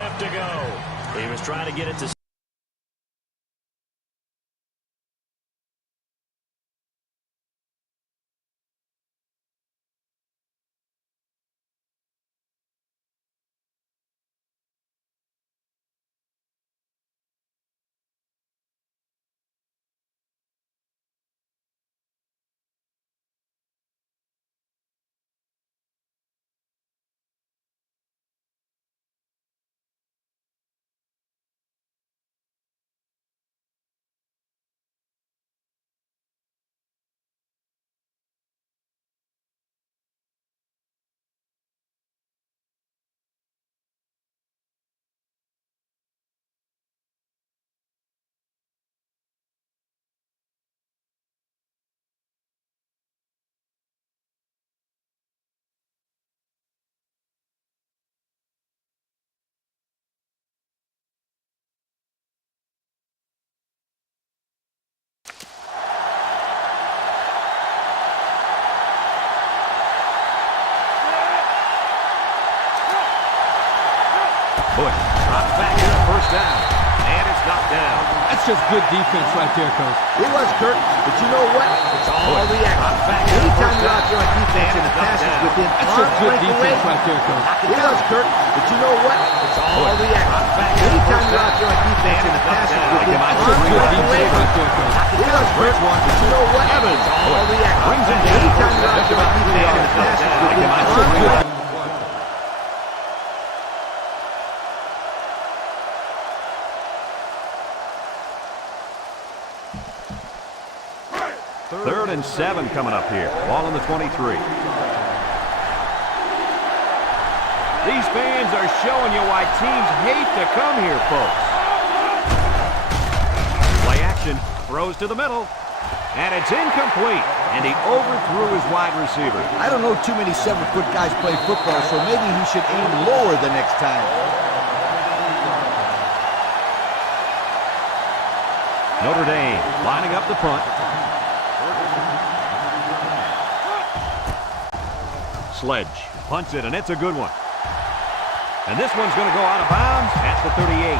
Left to go. He was trying to get it to... Bush drops back in a first down. And it's knocked down. That's just good defense right there, Coach. It was, Kirk. But you know what? It's all reaction. Anytime you're out there on defense and the pass is within That's just good defense right there, Coach. It was, Kirk. But you know what? It's all reaction. Anytime you're out there on defense and the pass is within That's just good defense right there, Coach. It was, Kirk. But you know what? It's all reaction. Anytime you're out there on defense and the pass is within That's just good. Third and 7 coming up here. Ball on the 23. These fans are showing you why teams hate to come here, folks. Play action. Throws to the middle. And it's incomplete. And he overthrew his wide receiver. I don't know too many 7-foot guys play football, so maybe he should aim lower the next time. Notre Dame lining up the punt. Sledge punts it, and it's a good one. And this one's going to go out of bounds at the 38.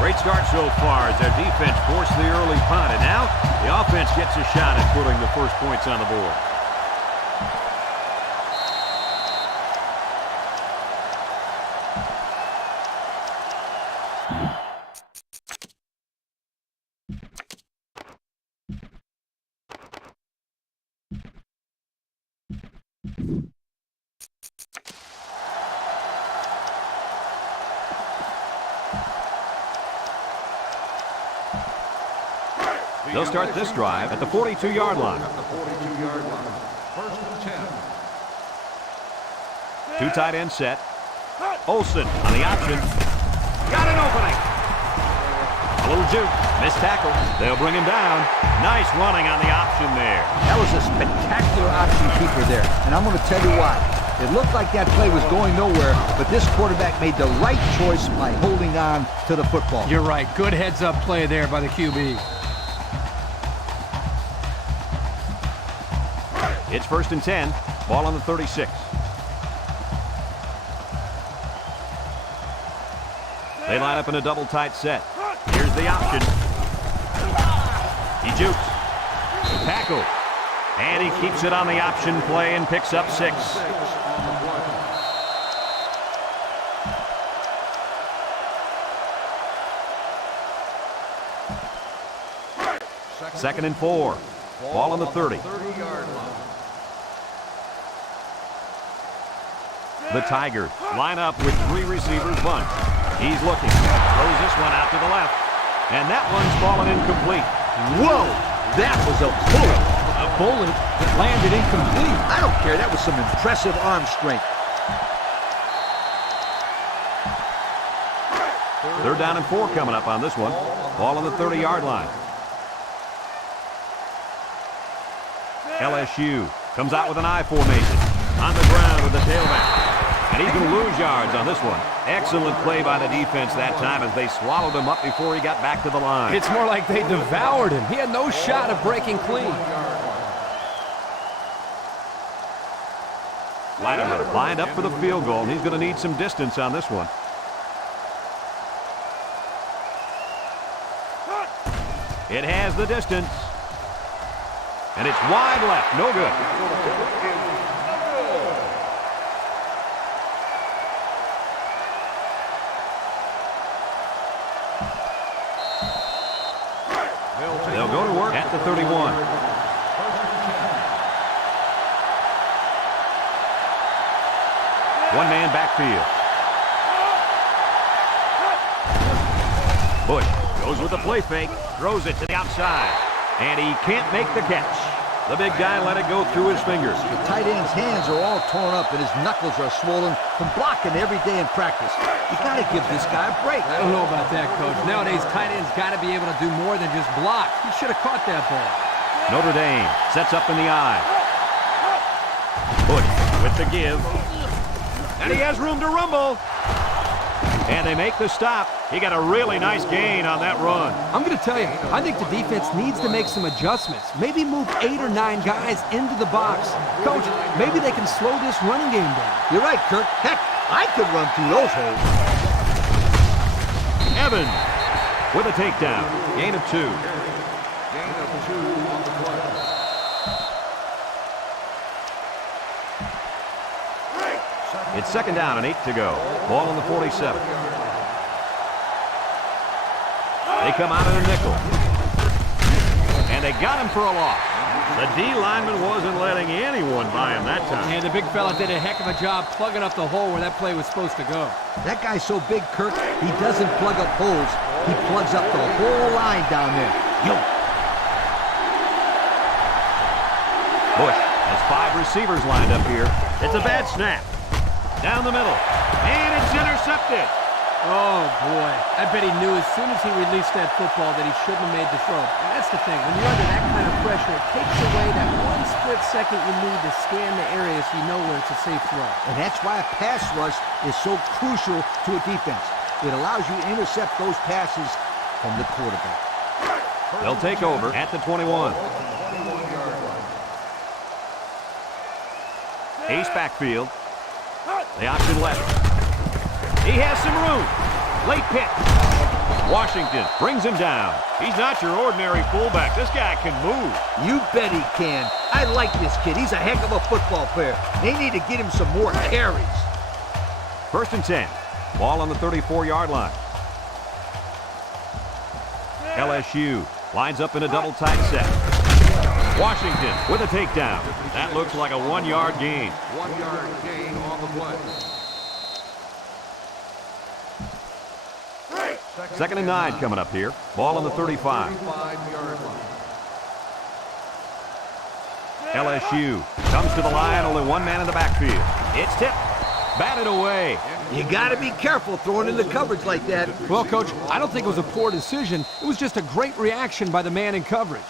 Great start so far as their defense forced the early punt. And now the offense gets a shot at putting the first points on the board. They'll start this drive at the 42-yard line. First and 10. Two tight end set. Olsen on the option. Got an opening. A little juke. Missed tackle. They'll bring him down. Nice running on the option there. That was a spectacular option keeper there, and I'm going to tell you why. It looked like that play was going nowhere, but this quarterback made the right choice by holding on to the football. You're right. Good heads-up play there by the QB. It's first and 10. Ball on the 36. They line up in a double tight set. Here's the option. He jukes. Tackle. And he keeps it on the option play and picks up 6. Second and 4. Ball on the 30. The Tigers line up with 3 receivers bunt. He's looking. Throws this one out to the left. And that one's fallen incomplete. Whoa! That was a bullet. A bullet that landed incomplete. I don't care. That was some impressive arm strength. Third down and 4 coming up on this one. Ball on the 30-yard line. LSU comes out with an I formation. On the ground with the tailback. And he's going to lose yards on this one. Excellent play by the defense that time as they swallowed him up before he got back to the line. It's more like they devoured him. He had no shot of breaking clean. Latimer lined up for the field goal, and he's going to need some distance on this one. It has the distance. And it's wide left. No good. They'll go to work at the 31. One-man backfield. Bush goes with the play fake, throws it to the outside, and he can't make the catch. The big guy let it go through his fingers. The tight end's hands are all torn up and his knuckles are swollen from blocking every day in practice. You got to give this guy a break. I don't know about that, Coach. Nowadays, tight ends got to be able to do more than just block. He should have caught that ball. Notre Dame sets up in the eye. Bush with the give. And he has room to rumble. And they make the stop. He got a really nice gain on that run. I'm going to tell you, I think the defense needs to make some adjustments. Maybe move 8 or 9 guys into the box. Coach, maybe they can slow this running game down. You're right, Kirk. Heck, I could run through those holes. Evans with a takedown. Gain of 2. Gain of 2 on the play. It's second down and 8 to go. Ball on the 47. They come out in a nickel. And they got him for a loss. The D lineman wasn't letting anyone by him that time. And the big fella did a heck of a job plugging up the hole where that play was supposed to go. That guy's so big, Kirk, he doesn't plug up holes. He plugs up the whole line down there. Yo. Bush has 5 receivers lined up here. It's a bad snap. Down the middle. And it's intercepted. Oh, boy. I bet he knew as soon as he released that football that he shouldn't have made the throw. And that's the thing. When you're under that kind of pressure, it takes away that one split second you need to scan the area so you know where it's a safe throw. And that's why a pass rush is so crucial to a defense. It allows you to intercept those passes from the quarterback. They'll take over at the 21. Ace backfield. The option left. He has some room. Late pick. Washington brings him down. He's not your ordinary fullback. This guy can move. You bet he can. I like this kid. He's a heck of a football player. They need to get him some more carries. First and 10. Ball on the 34-yard line. LSU lines up in a double tight set. Washington with a takedown. That looks like a 1-yard gain. 1-yard gain on the play. Second and 9 coming up here. Ball on the 35. 35-yard line. LSU comes to the line, only one man in the backfield. It's tipped. Batted away. You got to be careful throwing in the coverage like that. Well, Coach, I don't think it was a poor decision. It was just a great reaction by the man in coverage.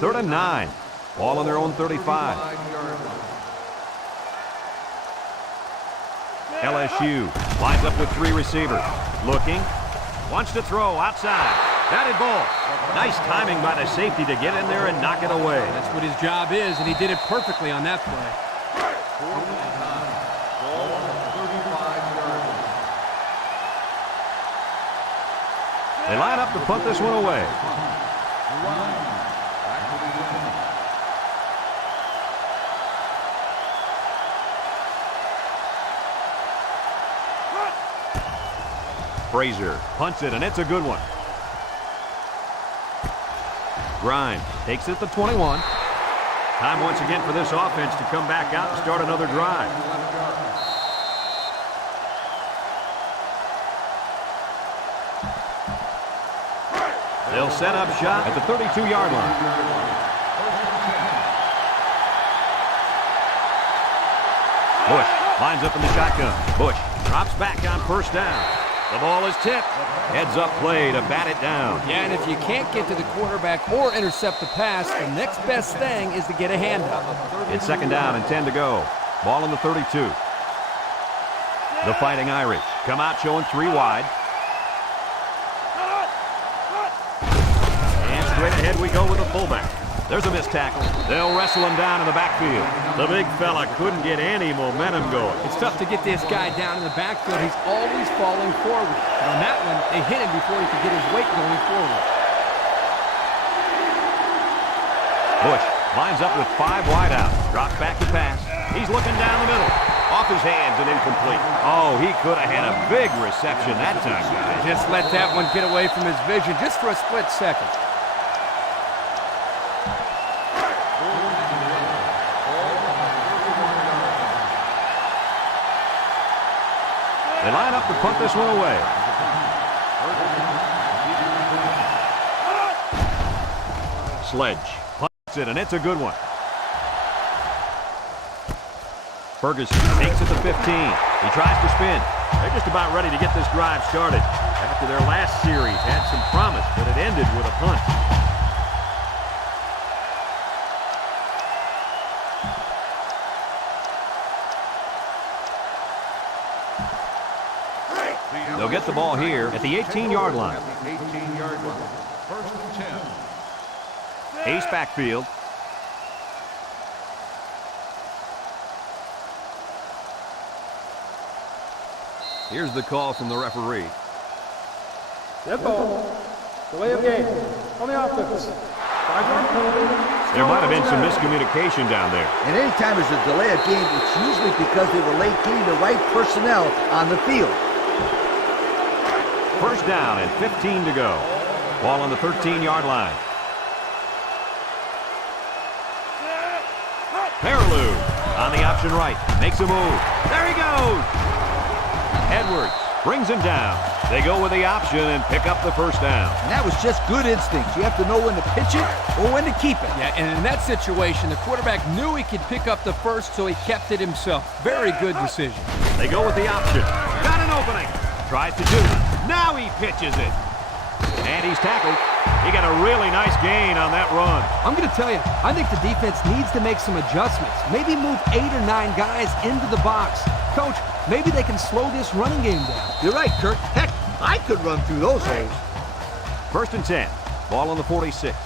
Third and 9. Ball on their own 35. 5-yard line. LSU lines up with 3 receivers. Looking. Wants to throw outside. Batted ball. Nice timing by the safety to get in there and knock it away. That's what his job is, and he did it perfectly on that play. 4th and 9. Ball on the 35-yard line. They line up to punt this one away. Back to the end. Frazier punts it, and it's a good one. Grimes takes it at the 21. Time once again for this offense to come back out and start another drive. They'll set up shop at the 32-yard line. Bush lines up in the shotgun. Bush drops back on first down. The ball is tipped. Heads up play to bat it down. Yeah, and if you can't get to the quarterback or intercept the pass, the next best thing is to get a handout. It's second down and 10 to go. Ball on the 32. The Fighting Irish come out showing 3 wide. And straight ahead we go with the fullback. There's a missed tackle. They'll wrestle him down in the backfield. The big fella couldn't get any momentum going. It's tough to get this guy down in the backfield. He's always falling forward. But on that one, they hit him before he could get his weight going forward. Bush lines up with 5 wide out. Drops back to pass. He's looking down the middle. Off his hands and incomplete. Oh, he could have had a big reception that time, guys. Just let that one get away from his vision just for a split second. They line up to punt this one away. Sledge punts it, and it's a good one. Ferguson takes it to 15. He tries to spin. They're just about ready to get this drive started. After their last series had some promise, but it ended with a punt. They'll get the ball here at the 18-yard line. 18-yard line. First and 10. Ace backfield. Here's the call from the referee. Dead ball. Delay of game. On the offense. 5-yard penalty. There might have been some miscommunication down there. And anytime there's a delay of game, it's usually because they were late getting the right personnel on the field. First down and 15 to go. Ball on the 13-yard line. Peterson on the option right. Makes a move. There he goes. Edwards brings him down. They go with the option and pick up the first down. And that was just good instincts. You have to know when to pitch it or when to keep it. Yeah, and in that situation, the quarterback knew he could pick up the first, so he kept it himself. Very good decision. They go with the option. Got an opening. Tries to do it. Now he pitches it. And he's tackled. He got a really nice gain on that run. I'm going to tell you, I think the defense needs to make some adjustments. Maybe move 8 or 9 guys into the box. Coach, maybe they can slow this running game down. You're right, Kirk. Heck, I could run through those holes. First and 10. Ball on the 46.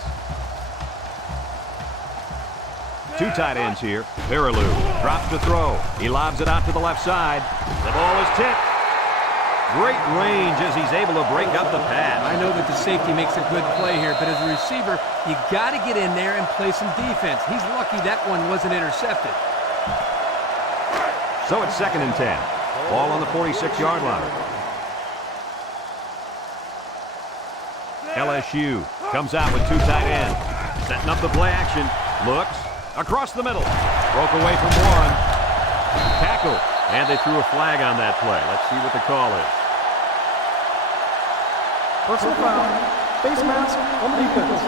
2 tight ends here. Peterson drops to throw. He lobs it out to the left side. The ball is tipped. Great range as he's able to break up the pass. I know that the safety makes a good play here, but as a receiver, you got to get in there and play some defense. He's lucky that one wasn't intercepted. So it's second and 10. Ball on the 46-yard line. LSU comes out with 2 tight ends. Setting up the play action. Looks across the middle. Broke away from one. Tackle. And they threw a flag on that play. Let's see what the call is. Personal foul. Face mask on the defense.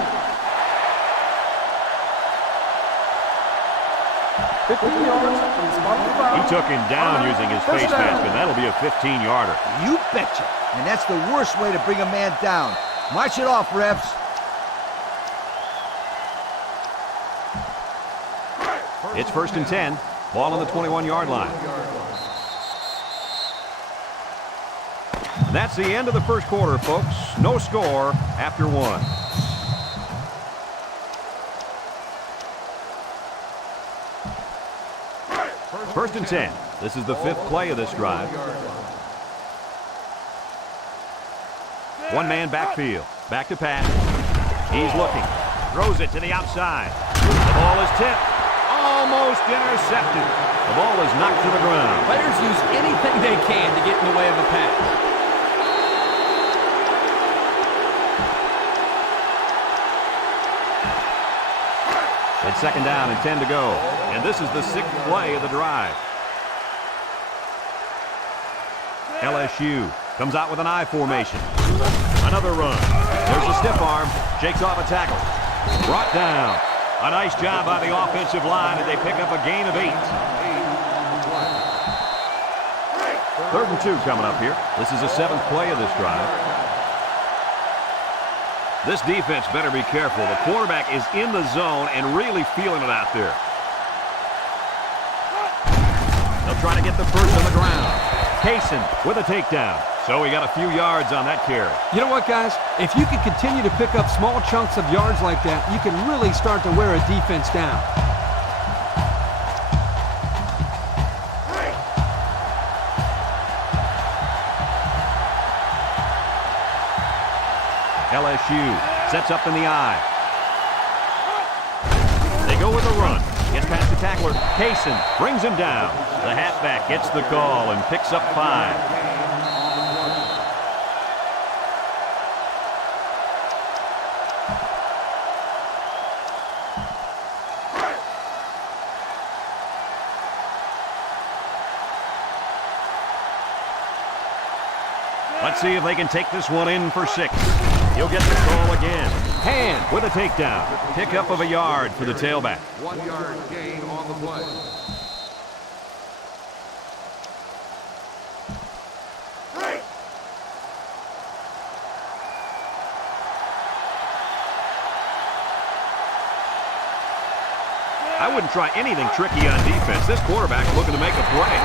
15 yards from the spot of the foul. He took him down using his face mask, and that'll be a 15-yarder. You betcha. And that's the worst way to bring a man down. March it off, refs. It's first and 10. Ball on the 21-yard line. And that's the end of the first quarter, folks. No score after 1. First and 10. This is the 5th play of this drive. 1-man backfield. Back to pass. He's looking. Throws it to the outside. The ball is tipped. Almost intercepted. The ball is knocked to the ground. Players use anything they can to get in the way of a pass. It's second down and 10 to go. And this is the 6th play of the drive. LSU comes out with an I formation. Another run. There's a stiff arm. Shakes off a tackle. Brought down. A nice job by the offensive line, and they pick up a gain of 8. 3rd and 2 coming up here. This is the 7th play of this drive. This defense better be careful. The quarterback is in the zone and really feeling it out there. They'll try to get the first on the ground. Peterson with a takedown. So he got a few yards on that carry. You know what, guys? If you can continue to pick up small chunks of yards like that, you can really start to wear a defense down. LSU sets up in the eye. They go with a run. Gets past the tackler. Peterson brings him down. The halfback gets the call and picks up 5. Let's see if they can take this one in for 6. He'll get the call again. Hand with a takedown. Pickup of a yard for the tailback. 1 yard gain on the play. I wouldn't try anything tricky on defense. This quarterback's looking to make a play.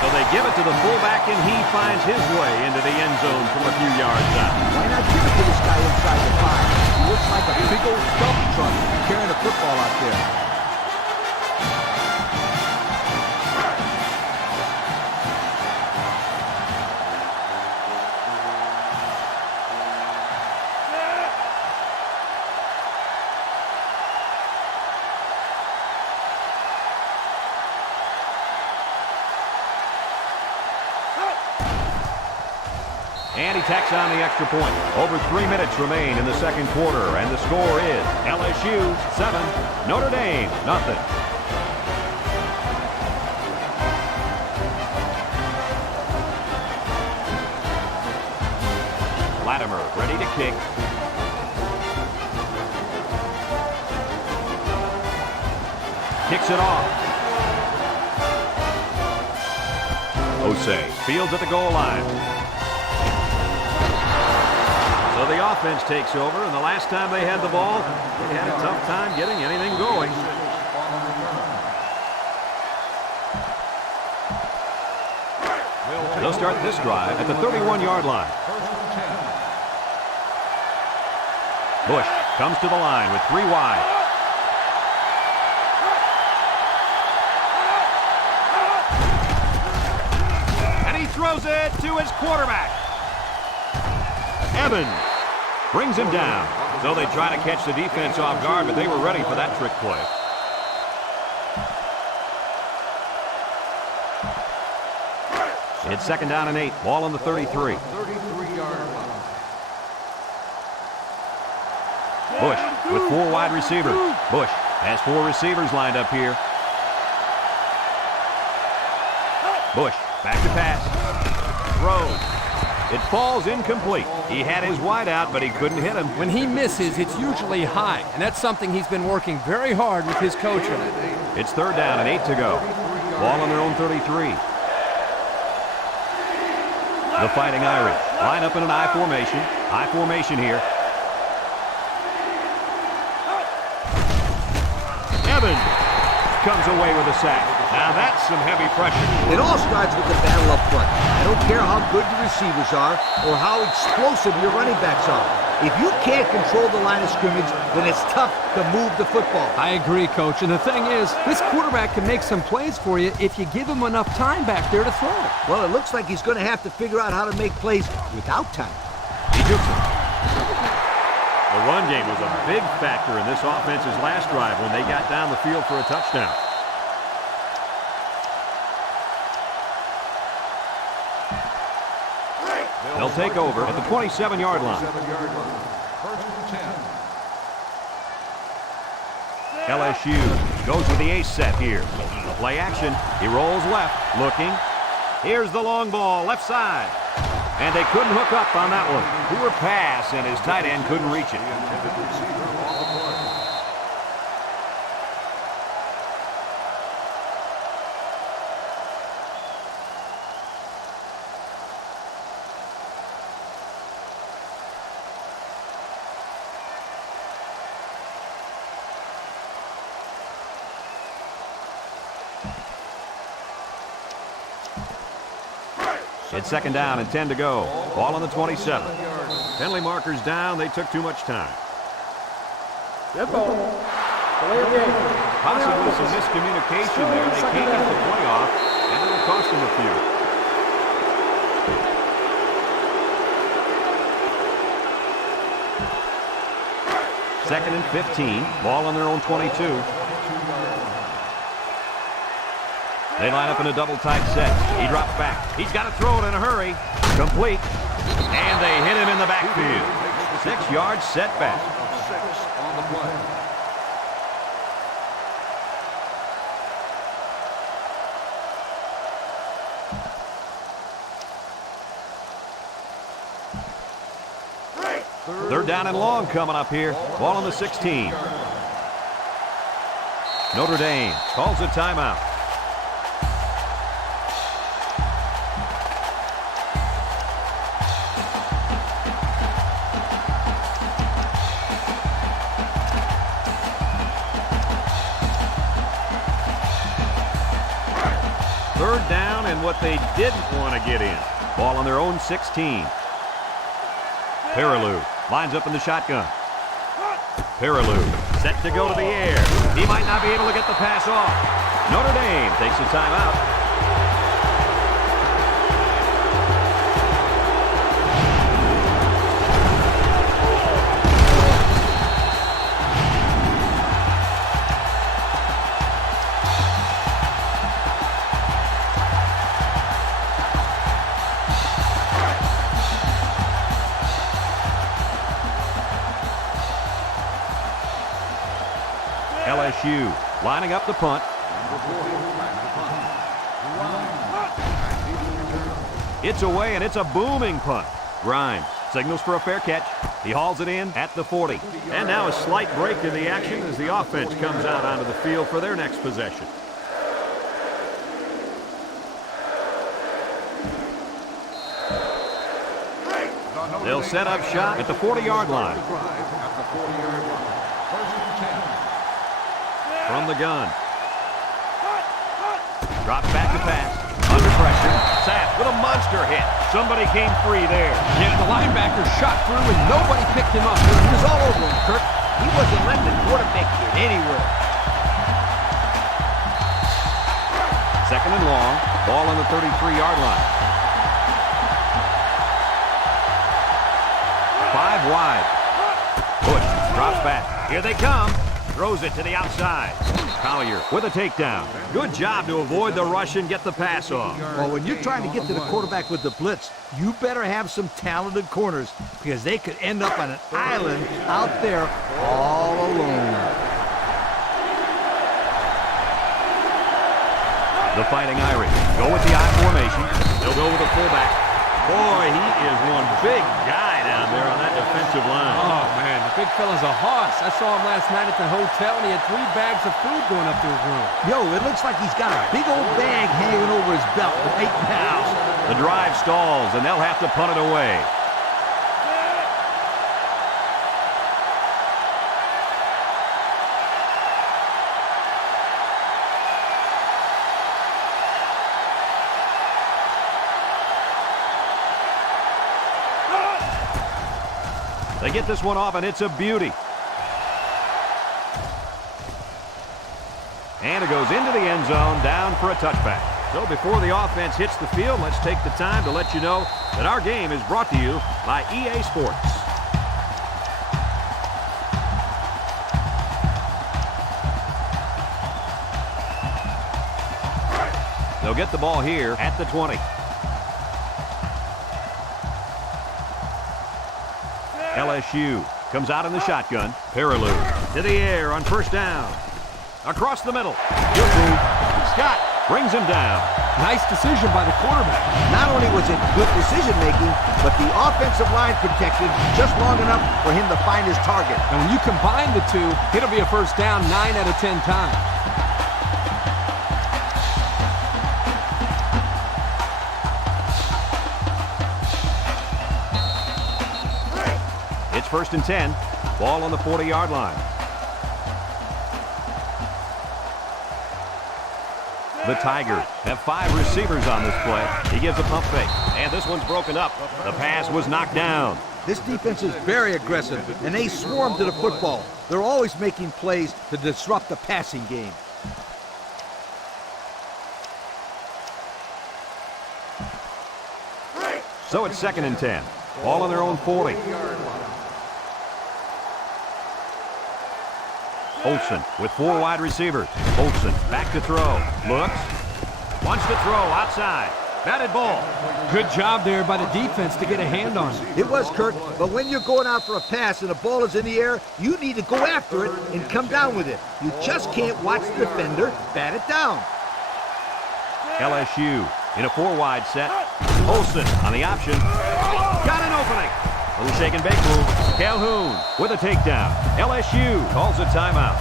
So they give it to the fullback, and he finds his way into the end zone from a few yards out. Why not give it to this guy inside the 5? He looks like a big old dump truck carrying the football out there. And he tacks on the extra point. Over 3 minutes remain in the second quarter, and the score is LSU 7, Notre Dame nothing. Latimer ready to kick. Kicks it off. Osei fields at the goal line. So the offense takes over, and the last time they had the ball, they had a tough time getting anything going. They'll start this drive at the 31-yard line. Bush comes to the line with 3 wide. And he throws it to his quarterback. Evans brings him down. So they try to catch the defense off guard, but they were ready for that trick play. It's 2nd down and 8. Ball on the 33. 33-yard line. Bush with 4 wide receivers. Bush has 4 receivers lined up here. Bush back to pass. Throws. It falls incomplete. He had his wide out, but he couldn't hit him. When he misses, it's usually high, and that's something he's been working very hard with his coach on. It's 3rd down and 8 to go. Ball on their own 33. The Fighting Irish line up in an I formation. I formation here. Evans comes away with a sack. Now that's some heavy pressure. It all starts with the battle up front. I don't care how good your receivers are or how explosive your running backs are. If you can't control the line of scrimmage, then it's tough to move the football. I agree, Coach. And the thing is, this quarterback can make some plays for you if you give him enough time back there to throw. Well, it looks like he's going to have to figure out how to make plays without time. He took it. The run game was a big factor in this offense's last drive when they got down the field for a touchdown. They'll take over at the 27-yard line. 1st and 10. LSU goes with the ace set here. The play action. He rolls left, looking. Here's the long ball, left side. And they couldn't hook up on that one. Poor pass, and his tight end couldn't reach it. It's second down and 10 to go. Ball on the 27. Penalty markers down. They took too much time. Dead ball. Delay of game. Possibly some miscommunication there. They can't get the play off, and it'll cost them a few. Second and 15. Ball on their own 22. They line up in a double tight set. He drops back. He's got to throw it in a hurry. Complete. And they hit him in the backfield. 6 yards setback. 6 on the play. Third down and long coming up here. Ball on the 16. Notre Dame calls a timeout. Third down and what they didn't want to get in. Ball on their own 16. Perilou lines up in the shotgun. Perilou set to go to the air. He might not be able to get the pass off. Notre Dame takes a timeout. LSU lining up the punt. It's away, and it's a booming punt. Grimes signals for a fair catch. He hauls it in at the 40. And now a slight break in the action as the offense comes out onto the field for their next possession. They'll set up shop at the 40-yard line. From the gun. Drops back to pass. Under pressure. Sapp with a monster hit. Somebody came free there. Yeah, the linebacker shot through and nobody picked him up. He was all over him, Kirk. He wasn't letting the quarterback get anywhere. Second and long. Ball on the 33-yard line. 5 wide. Bush drops back. Here they come. Throws it to the outside. Collier with a takedown. Good job to avoid the rush and get the pass off. Well, when you're trying to get to the quarterback with the blitz, you better have some talented corners because they could end up on an island out there all alone. The Fighting Irish go with the I formation. They'll go with the fullback. Boy, he is one big guy down there on that defensive line. Oh, man, the big fella's a hoss. I saw him last night at the hotel, and he had 3 bags of food going up to his room. Yo, it looks like he's got a big old bag hanging over his belt right now. The drive stalls, and they'll have to punt it away. They get this one off, and it's a beauty. And it goes into the end zone, down for a touchback. So before the offense hits the field, let's take the time to let you know that our game is brought to you by EA Sports. They'll get the ball here at the 20. LSU comes out in the shotgun. Perilou to the air on first down. Across the middle. Good move. Scott brings him down. Nice decision by the quarterback. Not only was it good decision-making, but the offensive line protected just long enough for him to find his target. And when you combine the two, it'll be a first down 9 out of 10 times. It's first and 10. Ball on the 40-yard line. The Tigers have 5 receivers on this play. He gives a pump fake, and this one's broken up. The pass was knocked down. This defense is very aggressive, and they swarm to the football. They're always making plays to disrupt the passing game. So it's 2nd and 10. Ball on their own 40. Olsen with 4 wide receivers. Olsen back to throw. Looks. Wants to throw outside. Batted ball. Good job there by the defense to get a hand on it. It was, Kurt, but when you're going out for a pass and the ball is in the air, you need to go after it and come down with it. You just can't watch the defender bat it down. LSU in a 4-wide set. Olsen on the option. Got an opening. Little shake and bake move. Calhoun with a takedown. LSU calls a timeout.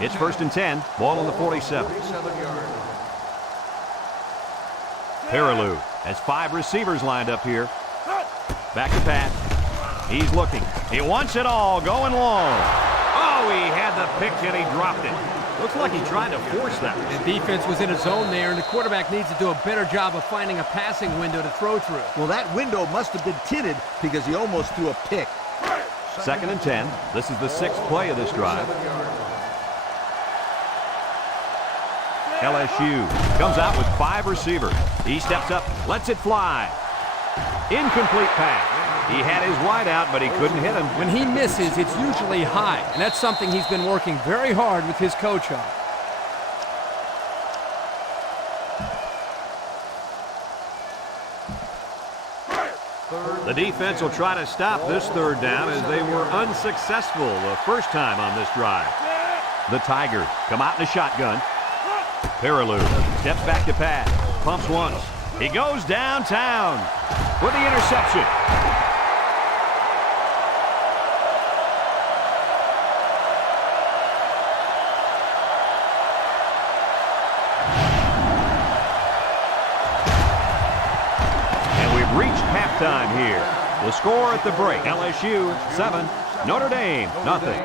It's 1st and 10. Ball on the 47. Peterson has 5 receivers lined up here. Back to Pat. He's looking. He wants it all. Going long. Oh, he had the pick and he dropped it. Looks like he tried to force that. The defense was in a zone there, and the quarterback needs to do a better job of finding a passing window to throw through. Well, that window must have been tinted because he almost threw a pick. 2nd and 10. This is the 6th play of this drive. LSU comes out with 5 receivers. He steps up, lets it fly. Incomplete pass. He had his wide out, but he couldn't hit him. When he misses, it's usually high, and that's something he's been working very hard with his coach on. The defense will try to stop this 3rd down as they were unsuccessful the first time on this drive. The Tigers come out in a shotgun. Peterson steps back to pass. Pumps once. He goes downtown with the interception. Reached halftime here. The score at the break, LSU 7, Notre Dame nothing.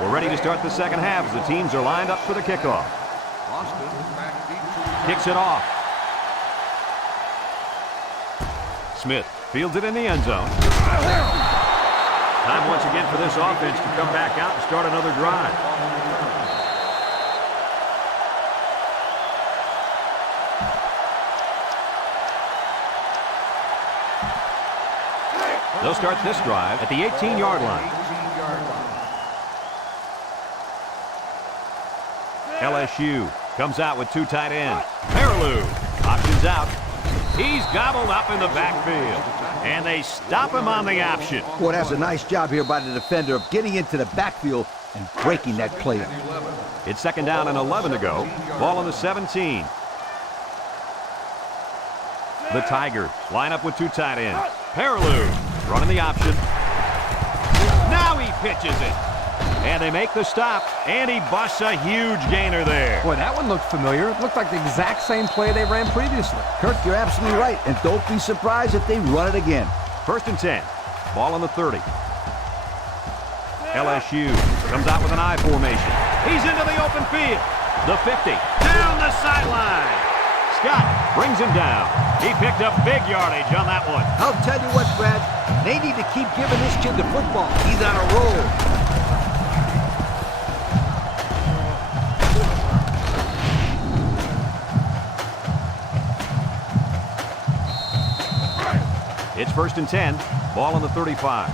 We're ready to start the second half as the teams are lined up for the kickoff. Kicks it off. Smith fields it in the end zone. Time once again for this offense to come back out and start another drive. They'll start this drive at the 18-yard line. LSU comes out with 2 tight ends. Peterson options out. He's gobbled up in the backfield. And they stop him on the option. Boy, that's a nice job here by the defender of getting into the backfield and breaking that play. It's 2nd down and 11 to go. Ball on the 17. The Tigers line up with 2 tight ends. Peterson running the option. Now he pitches it. And they make the stop, and he busts a huge gainer there. Boy, that one looked familiar. It looked like the exact same play they ran previously. Kirk, you're absolutely right, and don't be surprised if they run it again. 1st and 10. Ball on the 30. LSU comes out with an I formation. He's into the open field. The 50. Down the sideline. Scott brings him down. He picked up big yardage on that one. I'll tell you what, Brad. They need to keep giving this kid the football. He's on a roll. It's 1st and 10. Ball on the 35.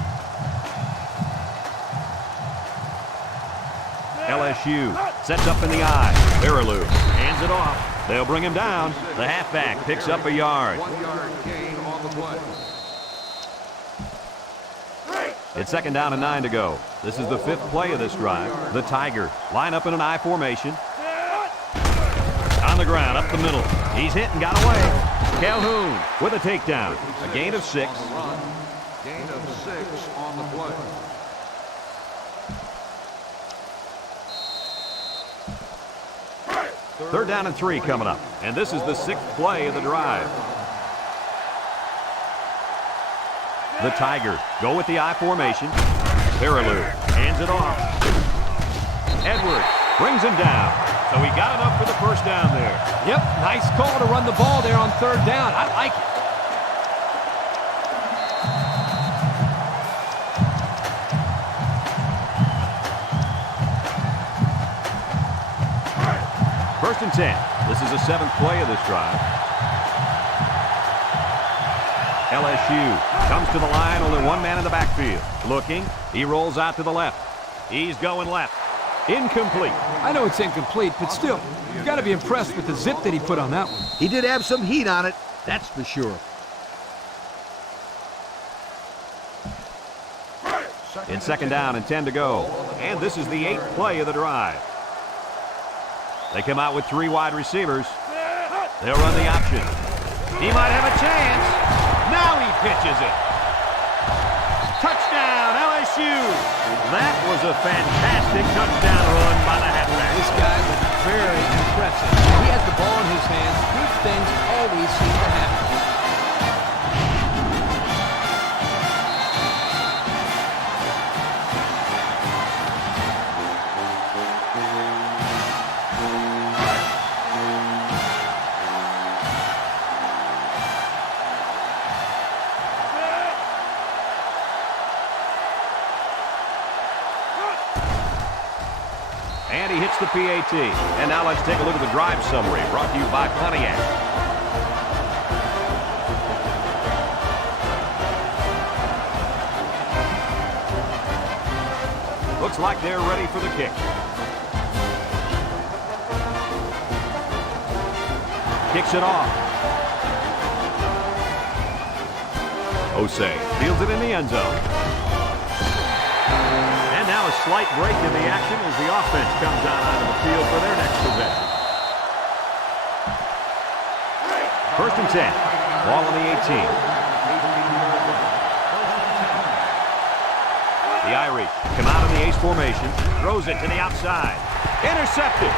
LSU sets up in the I. Peterson hands it off. They'll bring him down. The halfback picks up a yard. 1 yard gain on the play. It's 2nd down and 9 to go. This is the 5th play of this drive. The Tigers line up in an I formation. On the ground, up the middle. He's hit and got away. Calhoun with a takedown. A gain of 6. Gain of 6 on the play. 3rd down and 3 coming up. And this is the 6th play of the drive. The Tigers go with the I formation. Peterson hands it off. Edwards brings him down. So he got enough for the 1st down there. Yep, nice call to run the ball there on 3rd down. I like it. First and 10. This is the 7th play of this drive. LSU comes to the line, only one man in the backfield. Looking, he rolls out to the left. He's going left. Incomplete. I know it's incomplete, but still, you've got to be impressed with the zip that he put on that one. He did have some heat on it, that's for sure. It's 2nd down and 10 to go. And this is the 8th play of the drive. They come out with 3 wide receivers. They'll run the option. He might have a chance. Now he pitches it. Touchdown, LSU. That was a fantastic touchdown run by the halfback. This guy was very impressive. When he has the ball in his hands, good things always seem to happen. And he hits the PAT. And now let's take a look at the drive summary brought to you by Pontiac. Looks like they're ready for the kick. Kicks it off. Osei fields it in the end zone. And now a slight break in the action as the offense comes out onto the field for their next possession. 1st and 10. Ball on the 18. The Irish come out in the ace formation. Throws it to the outside. Intercepted.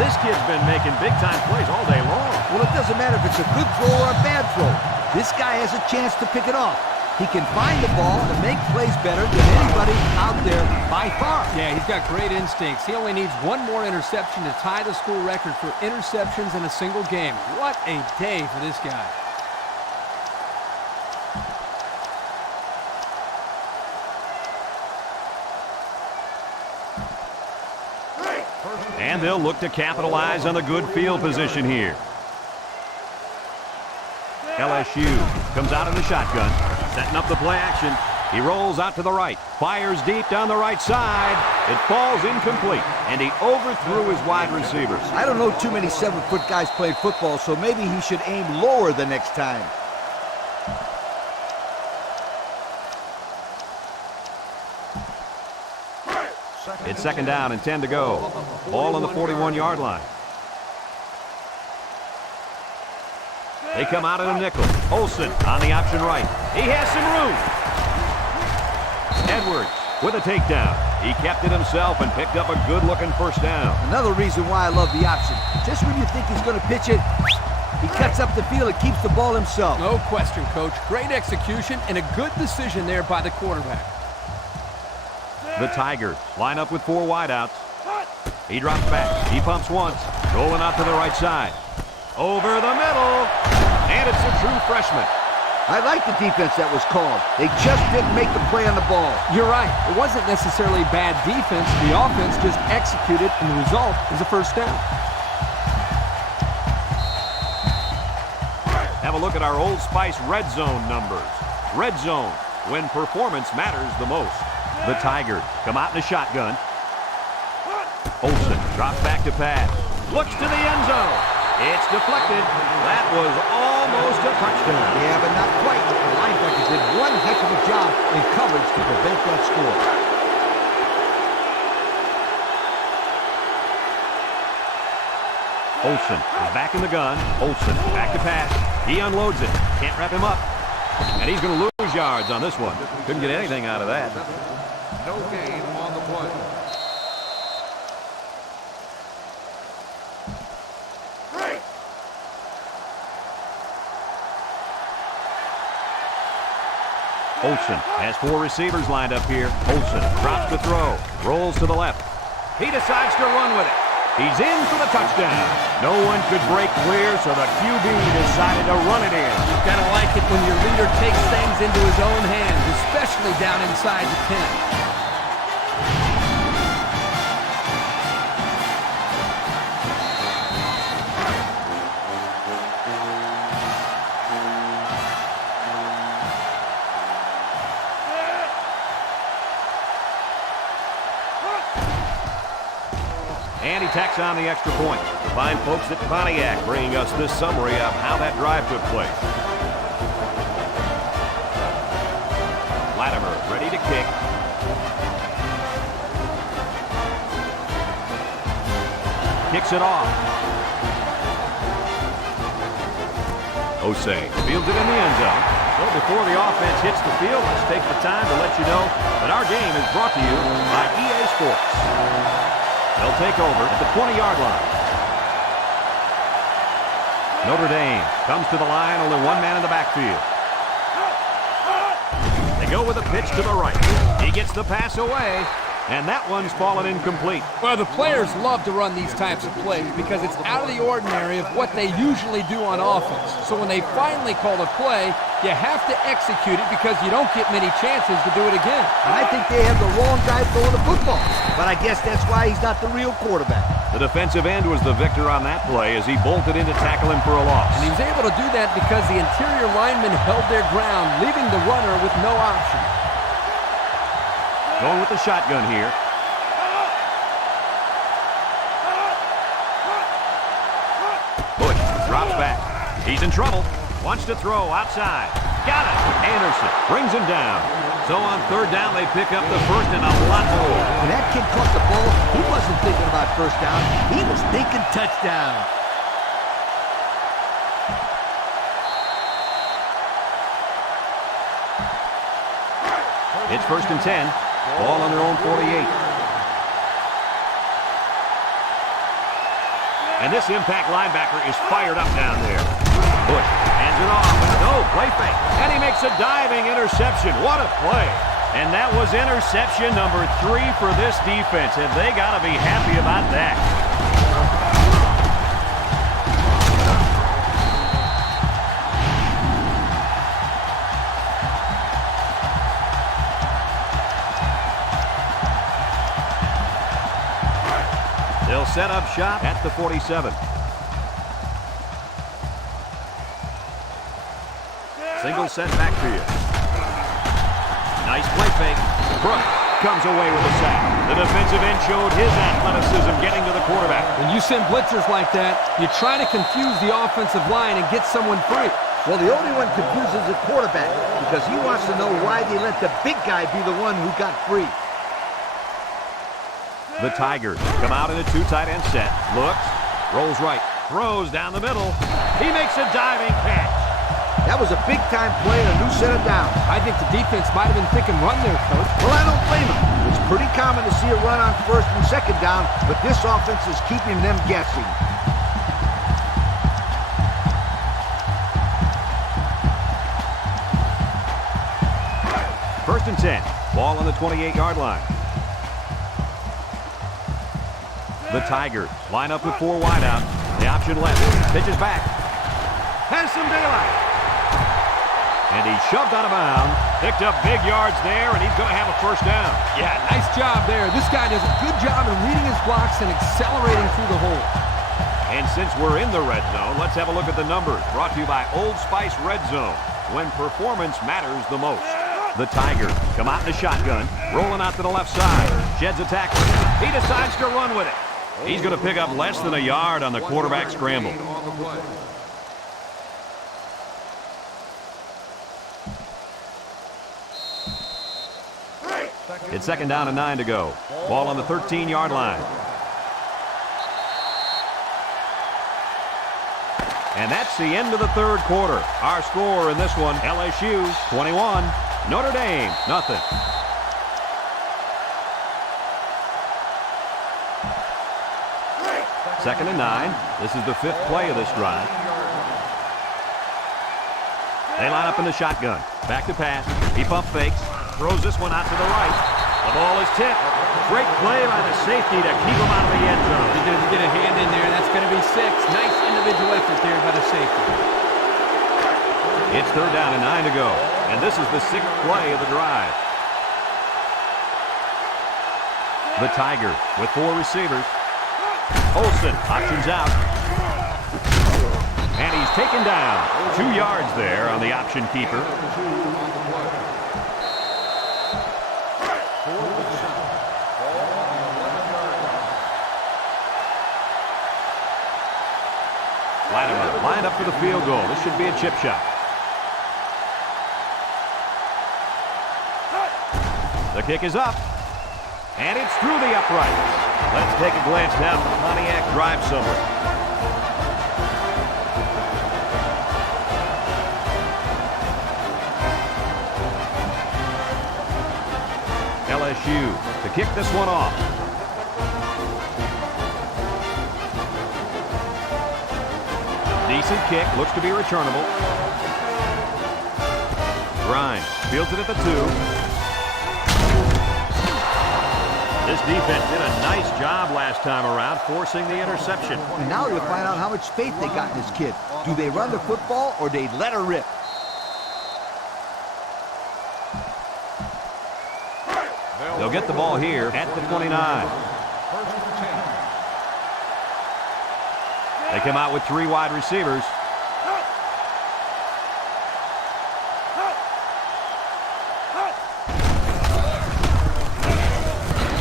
This kid's been making big-time plays all day long. Well, it doesn't matter if it's a good throw or a bad throw. This guy has a chance to pick it off. He can find the ball and make plays better than anybody out there by far. Yeah, he's got great instincts. He only needs one more interception to tie the school record for interceptions in a single game. What a day for this guy. And they'll look to capitalize on the good field position here. LSU comes out in the shotgun, setting up the play action. He rolls out to the right, fires deep down the right side. It falls incomplete, and he overthrew his wide receivers. I don't know too many 7-foot guys playing football, so maybe he should aim lower the next time. It's 2nd down and 10 to go. Ball on the 41-yard line. They come out in a nickel. Olsen on the option right. He has some room. Edwards with a takedown. He kept it himself and picked up a good-looking 1st down. Another reason why I love the option. Just when you think he's going to pitch it, he cuts up the field and keeps the ball himself. No question, Coach. Great execution and a good decision there by the quarterback. The Tigers line up with 4 wideouts. He drops back. He pumps once. Rolling out to the right side. Over the middle. And it's a true freshman. I like the defense that was called. They just didn't make the play on the ball. You're right. It wasn't necessarily bad defense. The offense just executed, and the result is a 1st down. Have a look at our Old Spice red zone numbers. Red zone, when performance matters the most. The Tigers come out in a shotgun. Olsen drops back to pass. Looks to the end zone. It's deflected. That was almost a touchdown. Yeah, but not quite. The linebacker did one heck of a job in coverage to prevent that score. Olsen is back in the gun. Olsen back to pass. He unloads it. Can't wrap him up. And he's going to lose yards on this one. Couldn't get anything out of that. No gain on the play. Olsen has 4 receivers lined up here. Olsen drops to throw, rolls to the left. He decides to run with it. He's in for the touchdown. No one could break clear, so the QB decided to run it in. You've got to like it when your leader takes things into his own hands, especially down inside the 10. And he tacks on the extra point. The fine folks at Pontiac bringing us this summary of how that drive took place. Latimer ready to kick. Kicks it off. Osei fields it in the end zone. So before the offense hits the field, let's take the time to let you know that our game is brought to you by EA Sports. They'll take over at the 20-yard line. Notre Dame comes to the line, only one man in the backfield. They go with a pitch to the right. He gets the pass away, and that one's fallen incomplete. Well, the players love to run these types of plays because it's out of the ordinary of what they usually do on offense. So when they finally call a play, you have to execute it because you don't get many chances to do it again. And I think they have the wrong guy throwing the football. But I guess that's why he's not the real quarterback. The defensive end was the victor on that play as he bolted in to tackle him for a loss. And he was able to do that because the interior linemen held their ground, leaving the runner with no option. Going with the shotgun here. Bush drops back. He's in trouble. Wants to throw outside. Got it. Anderson brings him down. So on third down, they pick up the first and a lot more. When that kid caught the ball, he wasn't thinking about first down. He was thinking touchdown. It's 1st and 10. Ball on their own 48. And this impact linebacker is fired up down there. Bush hands it off. No, play fake. And he makes a diving interception. What a play. And that was interception number 3 for this defense, and they got to be happy about that. They'll set up shop at the 47. Single set backfield. Nice play fake. Brooks comes away with a sack. The defensive end showed his athleticism getting to the quarterback. When you send blitzers like that, you try to confuse the offensive line and get someone free. Well, the only one confused is the quarterback because he wants to know why they let the big guy be the one who got free. The Tigers come out in a 2 tight end set. Looks, rolls right, throws down the middle. He makes a diving catch. That was a big-time play and a new set of downs. I think the defense might have been thinking run there, Coach. Well, I don't blame him. It's pretty common to see a run on 1st and 2nd down, but this offense is keeping them guessing. First and 10. Ball on the 28-yard line. The Tigers line up with 4 wide out. The option left. Pitches back. Has some daylight. And he's shoved out of bounds. Picked up big yards there, and he's going to have a first down. Yeah, nice job there. This guy does a good job in reading his blocks and accelerating through the hole. And since we're in the red zone, let's have a look at the numbers. Brought to you by Old Spice Red Zone, when performance matters the most. The Tigers come out in the shotgun, rolling out to the left side. Sheds a tackle. He decides to run with it. He's going to pick up less than a yard on the quarterback scramble. It's 2nd down and 9 to go. Ball on the 13-yard line. And that's the end of the 3rd quarter. Our score in this one, LSU 21, Notre Dame nothing. Second and 9. This is the 5th play of this drive. They line up in the shotgun. Back to pass. He pump fakes. Throws this one out to the right. The ball is tipped. Great play by the safety to keep him out of the end zone. He didn't get a hand in there. That's going to be 6. Nice individual effort there by the safety. It's 3rd down and 9 to go. And this is the 6th play of the drive. The Tigers with 4 receivers. Olsen options out. And he's taken down. 2 yards there on the option keeper. Lined up for the field goal. This should be a chip shot. The kick is up. And it's through the uprights. Let's take a glance down the Pontiac drive summary. LSU to kick this one off. Decent kick, looks to be returnable. Grimes fields it at the 2. This defense did a nice job last time around, forcing the interception. And now you'll find out how much faith they got in this kid. Do they run the football or they let her rip? They'll get the ball here at the 29. They come out with 3 wide receivers.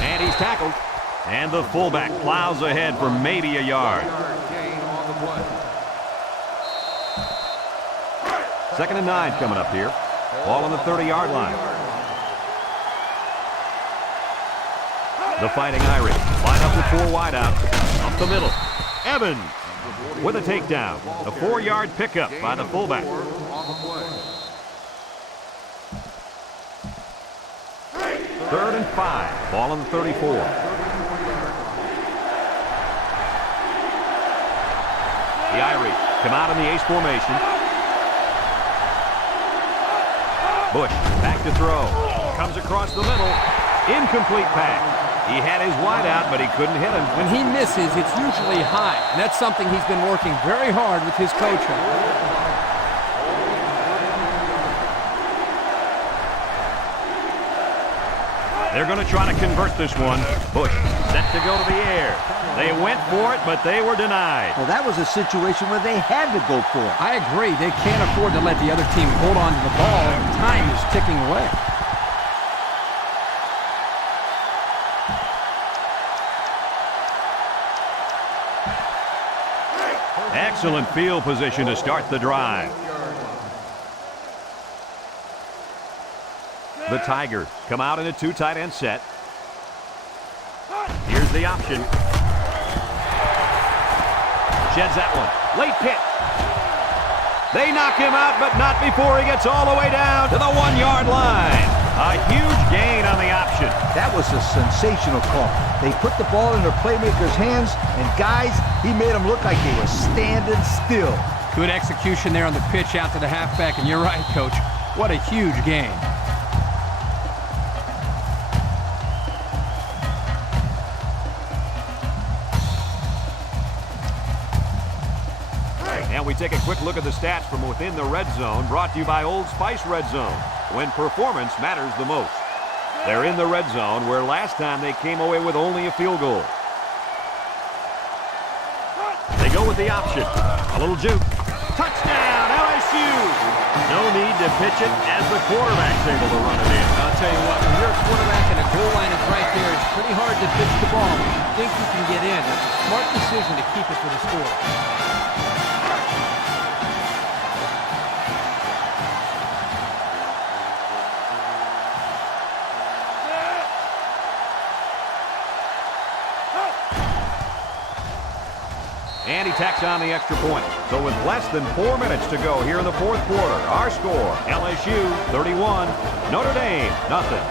And he's tackled. And the fullback plows ahead for maybe a yard. 2nd and 9 coming up here. Ball on the 30-yard line. The Fighting Irish line up with 4 wideouts. Up the middle. Evans with a takedown. A 4-yard pickup by the fullback. Third and 5. Ball on the 34. The Irish come out in the ace formation. Bush back to throw. Comes across the middle. Incomplete pass. He had his wideout, but he couldn't hit him. When he misses, it's usually high, and that's something he's been working very hard with his coach on. They're going to try to convert this one. Bush set to go to the air. They went for it, but they were denied. Well, that was a situation where they had to go for it. I agree. They can't afford to let the other team hold on to the ball. Time is ticking away. Excellent field position to start the drive. The Tigers come out in a 2 tight end set. Here's the option. Sheds that one. Late pitch. They knock him out, but not before he gets all the way down to the 1-yard line. A huge gain on the option. That was a sensational call. They put the ball in their playmaker's hands, and guys, he made them look like they were standing still. Good execution there on the pitch out to the halfback, and you're right, Coach. What a huge gain. And we take a quick look at the stats from within the red zone, brought to you by Old Spice Red Zone, when performance matters the most. They're in the red zone, where last time they came away with only a field goal. They go with the option. A little juke. Touchdown, LSU! No need to pitch it as the quarterback's able to run it in. I'll tell you what, when you're a quarterback and a goal line is right there, it's pretty hard to pitch the ball. You think you can get in. It's a smart decision to keep it for the score. And he tacks on the extra point. So with less than 4 minutes to go here in the 4th quarter, our score, LSU 31, Notre Dame nothing.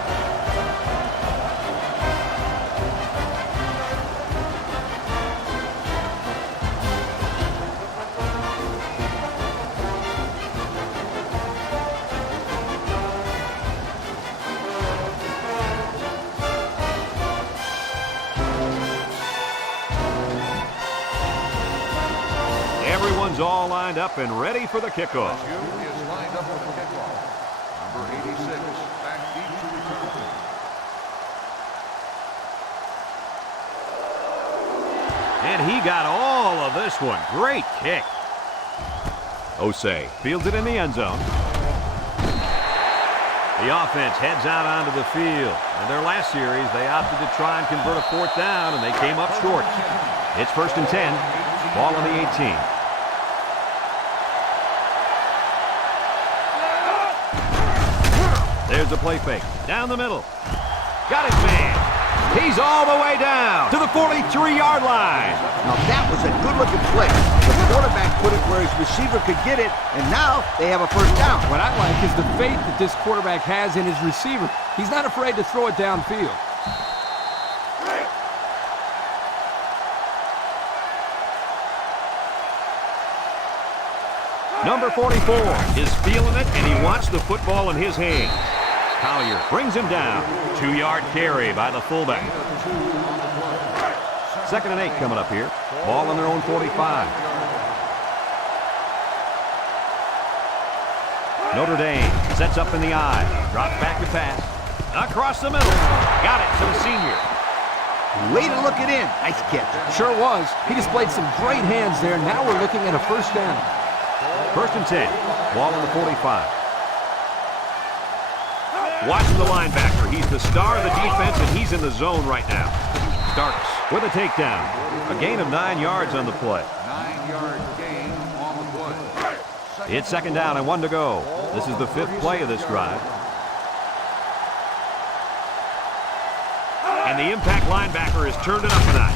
Everyone's all lined up and ready for the kickoff. LSU is lined up for the kickoff. Number 86, back deep to return. And he got all of this one. Great kick. Osei fields it in the end zone. The offense heads out onto the field. In their last series, they opted to try and convert a 4th down, and they came up short. It's 1st and 10. Ball on the 18. There's a play fake. Down the middle. Got his man. He's all the way down to the 43-yard line. Now that was a good-looking play. The quarterback put it where his receiver could get it, and now they have a 1st down. What I like is the faith that this quarterback has in his receiver. He's not afraid to throw it downfield. Number 44 is feeling it, and he wants the football in his hand. Collier brings him down. 2-yard carry by the fullback. 2nd and 8 coming up here. Ball on their own 45. Notre Dame sets up in the eye. Drops back to pass. Across the middle. Got it to the senior. Way to look it in. Nice catch. Sure was. He displayed some great hands there. Now we're looking at a 1st down. 1st and 10. Ball on the 45. Watching the linebacker. He's the star of the defense, and he's in the zone right now. Starks with a takedown. A gain of 9 yards on the play. 9-yard gain on the play. It's 2nd down and 1 to go. This is the 5th play of this drive. And the impact linebacker has turned it up a notch.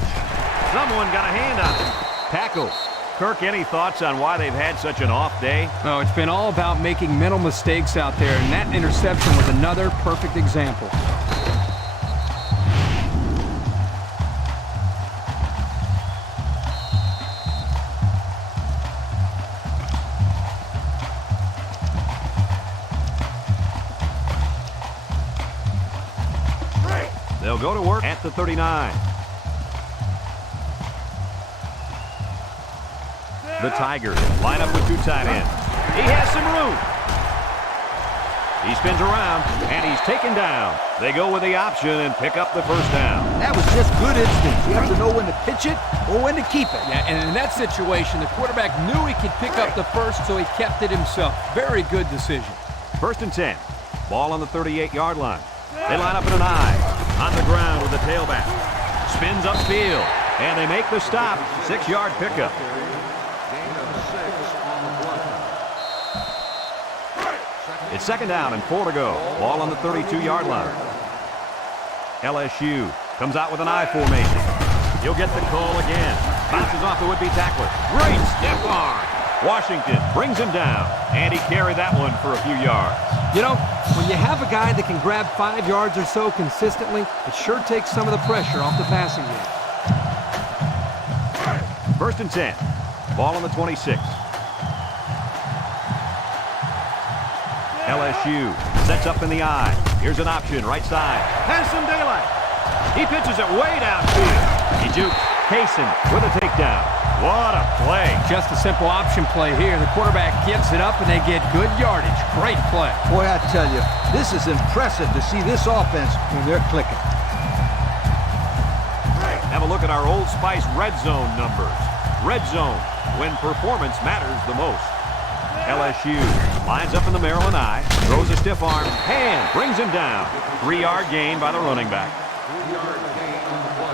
Someone got a hand on it. Tackle. Kirk, any thoughts on why they've had such an off day? No, it's been all about making mental mistakes out there, and that interception was another perfect example. They'll go to work at the 39. The Tigers line up with 2 tight ends. He has some room. He spins around, and he's taken down. They go with the option and pick up the 1st down. That was just good instincts. You have to know when to pitch it or when to keep it. Yeah, and in that situation, the quarterback knew he could pick up the 1st, so he kept it himself. Very good decision. 1st and 10. Ball on the 38-yard line. They line up in an eye. On the ground with the tailback. Spins upfield, and they make the stop. 6-yard pickup. It's 2nd down and 4 to go. Ball on the 32-yard line. LSU comes out with an I formation. He'll get the call again. Bounces off the would-be tackler. Great stiff arm. Washington brings him down, and he carried that one for a few yards. You know, when you have a guy that can grab 5 yards or so consistently, it sure takes some of the pressure off the passing game. 1st and 10. Ball on the 26. LSU sets up in the eye. Here's an option, right side. Has some daylight. He pitches it way downfield. He jukes. Payson with a takedown. What a play. Just a simple option play here. The quarterback gives it up, and they get good yardage. Great play. Boy, I tell you, this is impressive to see this offense when they're clicking. Have a look at our Old Spice red zone numbers. Red zone, when performance matters the most. LSU lines up in the Maryland I, throws a stiff arm, hand, brings him down. 3-yard gain by the running back. 3-yard gain on the play.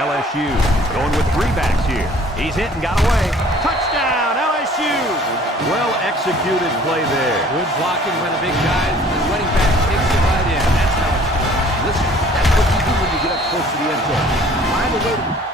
LSU going with 3 backs here. He's hit and got away. Touchdown, LSU! Well-executed play there. Good blocking by the big guys. The running back takes it right in. That's how it's done. Listen, that's what you do when you get up close to the end zone. Find a way to...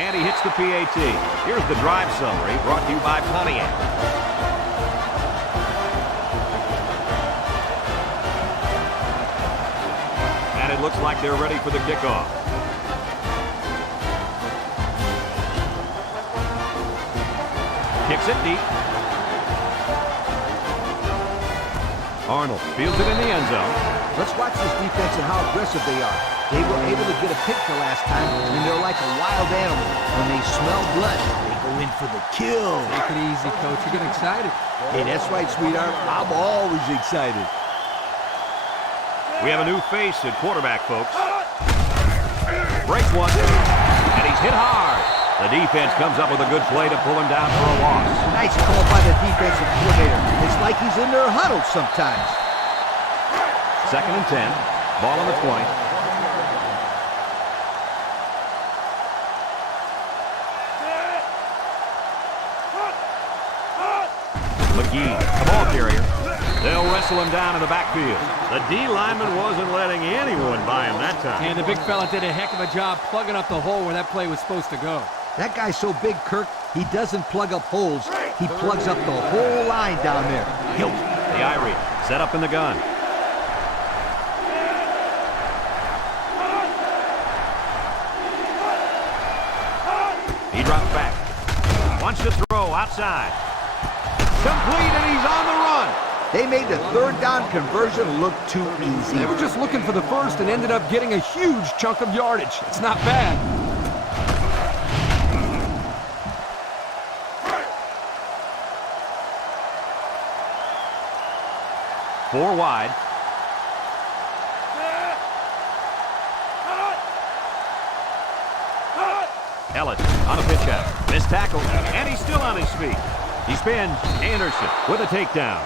And he hits the PAT. Here's the drive summary brought to you by Pontiac. And it looks like they're ready for the kickoff. Kicks it deep. Arnold fields it in the end zone. Let's watch this defense and how aggressive they are. They were able to get a pick the last time, and they're like a wild animal. When they smell blood, they go in for the kill. Take it easy, Coach. You're getting excited. Hey, that's right, sweetheart. I'm always excited. We have a new face at quarterback, folks. Breaks one, and he's hit hard. The defense comes up with a good play to pull him down for a loss. Nice call by the defensive coordinator. It's like he's in their huddle sometimes. 2nd and 10. Ball on the 20. McGee, the ball carrier. They'll wrestle him down in the backfield. The D lineman wasn't letting anyone by him that time. And the big fella did a heck of a job plugging up the hole where that play was supposed to go. That guy's so big, Kirk, he doesn't plug up holes. He plugs up the whole line down there. The Irish set up in the gun. He drops back. Wants to throw outside. Complete, and he's on the run. They made the 3rd down conversion look too easy. They were just looking for the first and ended up getting a huge chunk of yardage. It's not bad. 4 wide. Ellis on a pitch out. Missed tackle, and he's still on his feet. He spins. Anderson with a takedown.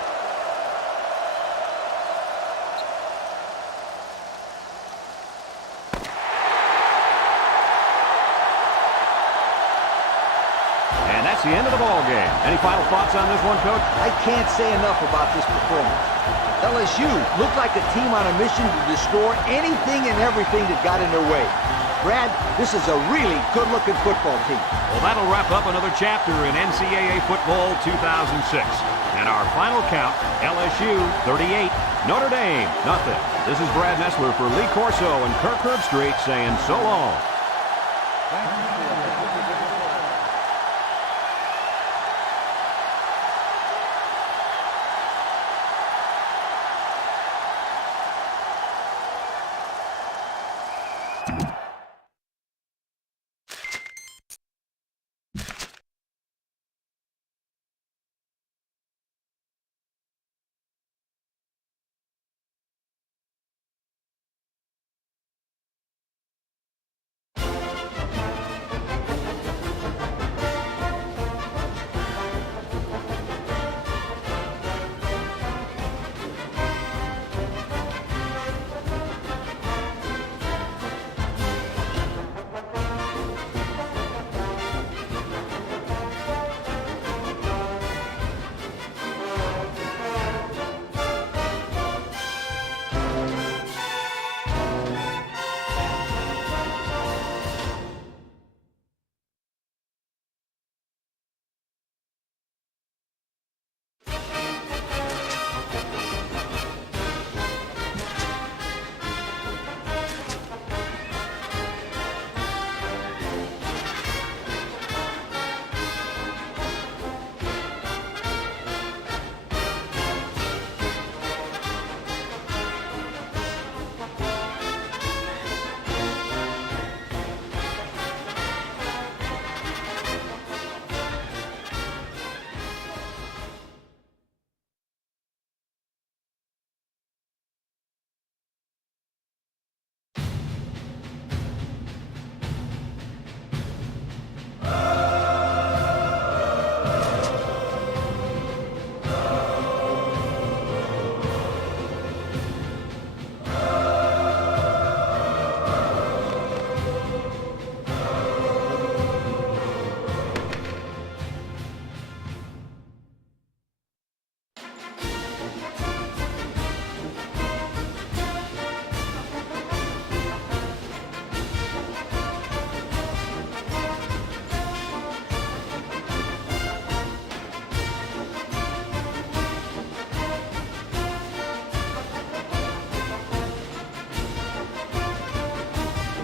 And that's the end of the ball game. Any final thoughts on this one, Coach? I can't say enough about this performance. LSU looked like a team on a mission to destroy anything and everything that got in their way. Brad, this is a really good-looking football team. Well, that'll wrap up another chapter in NCAA football 2006. And our final count, LSU 38, Notre Dame nothing. This is Brad Nessler for Lee Corso and Kirk Herbstreit saying so long. Thank you for